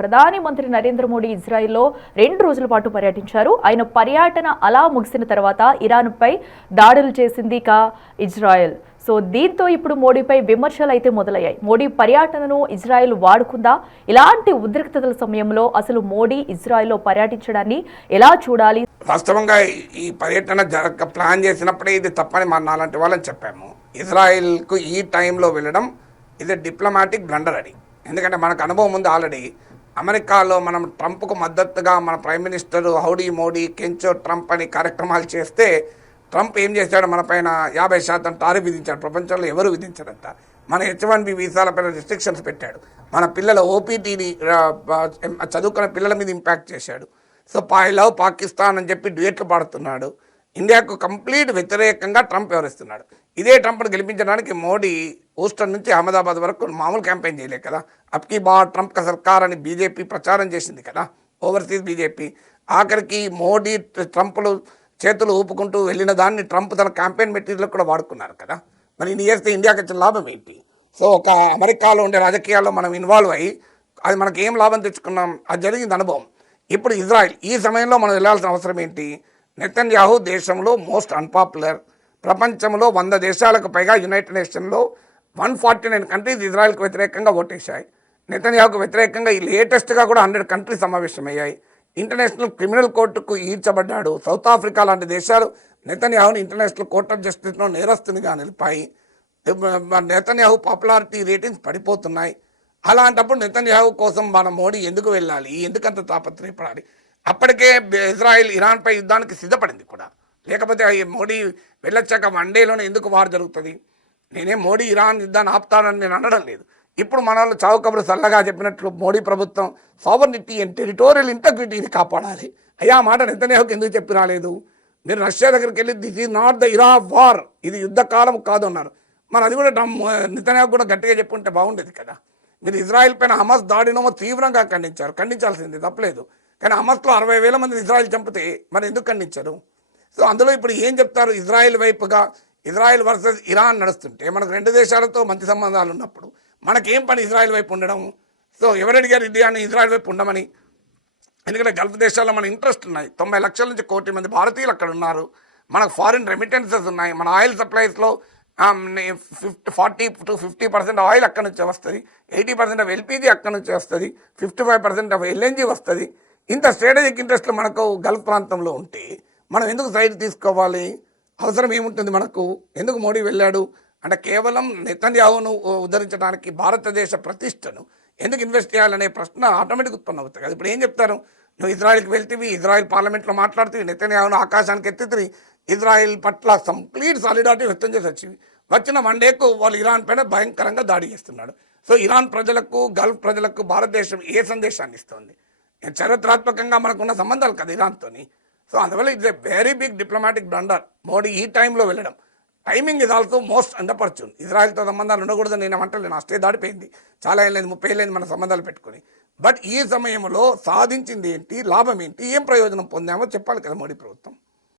ప్రధాని మంత్రి నరేంద్ర మోడీ ఇజ్రాయెల్లో 2 రోజుల పాటు పర్యటించారు. ఆయన పర్యటన అలా ముగిసిన తర్వాత ఇరాన్పై దాడులు చేసింది ఇజ్రాయెల్. సో దీంతో ఇప్పుడు మోడీపై విమర్శలు అయితే మొదలయ్యాయి. మోడీ పర్యటనను ఇజ్రాయెల్ వాడుకుందా? ఇలాంటి ఉద్రిక్తతల సమయంలో అసలు మోడీ ఇజ్రాయెల్లో పర్యటించడాన్ని ఎలా చూడాలి? వాస్తవంగా ఈ పర్యటన ప్లాన్ చేసినప్పుడే ఇది తప్పని నాలాంటి వాళ్ళని చెప్పాము. ఇజ్రాయెల్కు ఈ టైంలో వెళ్ళడం ఇది డిప్లొమాటిక్ బ్లండర్ అది. ఎందుకంటే మనకు అనుభవం ఉంది ఆల్రెడీ. అమెరికాలో మనం ట్రంప్కు మద్దతుగా మన ప్రైమ్ మినిస్టర్ హౌడీ మోడీ కెంచో ట్రంప్ అని కార్యక్రమాలు చేస్తే ట్రంప్ ఏం చేశాడు, మన పైన 50% టారిఫ్ విధించాడు. ప్రపంచంలో ఎవరు విధించారంట. మన H1B వీసాలపైన రిస్ట్రిక్షన్స్ పెట్టాడు. మన పిల్లల ఓపీటీని చదువుకున్న పిల్లల మీద ఇంపాక్ట్ చేశాడు. సో ఐ లవ్ పాకిస్తాన్ అని చెప్పి డ్యూయట్లు పాడుతున్నాడు. ఇండియాకు కంప్లీట్ వ్యతిరేకంగా ట్రంప్ వ్యవహరిస్తున్నాడు. ఇదే ట్రంప్ను గెలిపించడానికి మోడీ హూస్టన్ నుంచి అహ్మదాబాద్ వరకు మామూలు క్యాంపెయిన్ చేయలేదు కదా. అప్కి బార్ ట్రంప్ కా సర్కార్ అని బీజేపీ ప్రచారం చేసింది కదా, ఓవర్సీస్ బీజేపీ. ఆఖరికి మోడీ ట్రంప్లు చేతులు ఊపుకుంటూ వెళ్ళిన దాన్ని ట్రంప్ తన క్యాంపెయిన్ మెటీరియల్ కూడా వాడుకున్నారు కదా. మరి ఇన్ని చేస్తే ఇండియాకి వచ్చిన లాభం ఏంటి? సో ఒక అమెరికాలో ఉండే రాజకీయాల్లో మనం ఇన్వాల్వ్ అయ్యి అది మనకి ఏం లాభం తెచ్చుకున్నాం? అది జరిగింది అనుభవం. ఇప్పుడు ఇజ్రాయెల్ ఈ సమయంలో మనం వెళ్ళాల్సిన అవసరం ఏంటి? నెతన్యాహు దేశంలో మోస్ట్ అన్పాపులర్. ప్రపంచంలో 100 దేశాలకు పైగా యునైటెడ్ నేషన్లో 149 కంట్రీస్ ఇజ్రాయెల్కి వ్యతిరేకంగా ఓటేశాయి. నెతన్యాహుకు వ్యతిరేకంగా ఈ లేటెస్ట్గా కూడా 100 కంట్రీస్ సమావేశమయ్యాయి. ఇంటర్నేషనల్ క్రిమినల్ కోర్టుకు ఈడ్చబడ్డాడు. సౌత్ ఆఫ్రికా లాంటి దేశాలు నెతన్యాహుని ఇంటర్నేషనల్ కోర్ట్ ఆఫ్ జస్టిస్లో నేరస్తునిగా నిలిపాయి. నెతన్యాహు పాపులారిటీ రేటింగ్స్ పడిపోతున్నాయి. అలాంటప్పుడు నెతన్యాహు కోసం మన మోడీ ఎందుకు వెళ్ళాలి? ఎందుకంత తాపత్రయపడాలి? అప్పటికే ఇజ్రాయెల్ ఇరాన్పై యుద్ధానికి సిద్ధపడింది కూడా. లేకపోతే మోడీ వెళ్ళొచ్చాక 1 డేలోనే ఎందుకు వార్ జరుగుతుంది? నేనేం మోడీ ఇరాన్ యుద్ధాన్ని ఆపుతానని నేను అనడం లేదు. ఇప్పుడు మన వాళ్ళు చావు కబురు సల్లగా చెప్పినట్లు మోడీ ప్రభుత్వం సావర్నిటీ అండ్ టెరిటోరియల్ ఇంటగ్రిటీని కాపాడాలి. అయ్యా మాట నెతన్యాహుకి ఎందుకు చెప్పి రాలేదు? మీరు రష్యా దగ్గరికి వెళ్ళి this is not the Ira war, ఇది యుద్ధకాలం కాదు అన్నారు. మరి అది కూడా నెతన్యాహు కూడా గట్టిగా చెప్పుంటే బాగుండేది కదా. మీరు ఇజ్రాయెల్ పైన హమాస్ దాడినో తీవ్రంగా ఖండించారు, ఖండించాల్సింది తప్పలేదు. కానీ హమాస్లో 60,000 మంది ఇజ్రాయెల్ చంపితే మరి ఎందుకు ఖండించారు? సో అందులో ఇప్పుడు ఏం చెప్తారు? ఇజ్రాయెల్ వైపుగా ఇజ్రాయెల్ వర్సెస్ ఇరాన్ నడుస్తుంటే మనకు 2 దేశాలతో మంచి సంబంధాలు ఉన్నప్పుడు మనకేం పని ఇజ్రాయెల్ వైపు ఉండడం? సో ఎవరు అడిగారు ఇండియాని ఇజ్రాయెల్ వైపు ఉండమని? ఎందుకంటే గల్ఫ్ దేశాల్లో మన ఇంట్రెస్ట్ ఉన్నాయి. 90 లక్షల నుంచి 1 కోటి మంది భారతీయులు అక్కడ ఉన్నారు. మనకు ఫారిన్ రెమిటెన్సెస్ ఉన్నాయి. మన ఆయిల్ సప్లైస్లో 40 to 50% ఆయిల్ అక్కడ నుంచి వస్తుంది, 80% ఆఫ్ ఎల్పీజీ అక్కడ నుంచి వస్తుంది, 55% ఆఫ్ ఎల్ఎన్జీ వస్తుంది. ఇంత స్ట్రాటజిక్ ఇంట్రెస్ట్లు మనకు గల్ఫ్ ప్రాంతంలో ఉంటే మనం ఎందుకు సైడ్ తీసుకోవాలి? అవసరం ఏముంటుంది మనకు? ఎందుకు మోడీ వెళ్ళాడు అంటే కేవలం నెతన్యాహును ఉద్ధరించడానికి భారతదేశ ప్రతిష్టను ఎందుకు ఇన్వెస్ట్ చేయాలనే ప్రశ్న ఆటోమేటిక్ ఉత్పన్న అవుతుంది కదా. ఇప్పుడు ఏం చెప్తారు? నువ్వు ఇజ్రాయెల్కి వెళ్తేవి, ఇజ్రాయెల్ పార్లమెంట్లో మాట్లాడుతూ నెతన్యాహును ఆకాశానికి ఎత్తుతుంది, ఇజ్రాయెల్ పట్ల కంప్లీట్ సాలిడారిటీ వ్యక్తం చేసి వచ్చిన 1 డేకు వాళ్ళు ఇరాన్ పైన భయంకరంగా దాడి చేస్తున్నాడు. సో ఇరాన్ ప్రజలకు గల్ఫ్ ప్రజలకు భారతదేశం ఏ సందేశాన్ని ఇస్తుంది? చరిత్రాత్మకంగా మనకున్న సంబంధాలు కదా ఇరాన్తోని. సో అందువల్ల it's a very big diplomatic blunder Modi ఈ టైంలో వెళ్ళడం. టైమింగ్ ఇది ఆల్సో మోస్ట్ అండర్పర్చ్యూన్. ఇజ్రాయెల్తో సంబంధాలు ఉండకూడదని నేను ఏమంటలేను. స్టే దాడిపోయింది, చాలా ఏం లేదు, 30 ఏళ్ళైంది మన సంబంధాలు పెట్టుకుని. బట్ ఈ సమయంలో సాధించింది ఏంటి, లాభం ఏంటి, ఏం ప్రయోజనం పొందామో చెప్పాలి కదా మోడీ ప్రభుత్వం.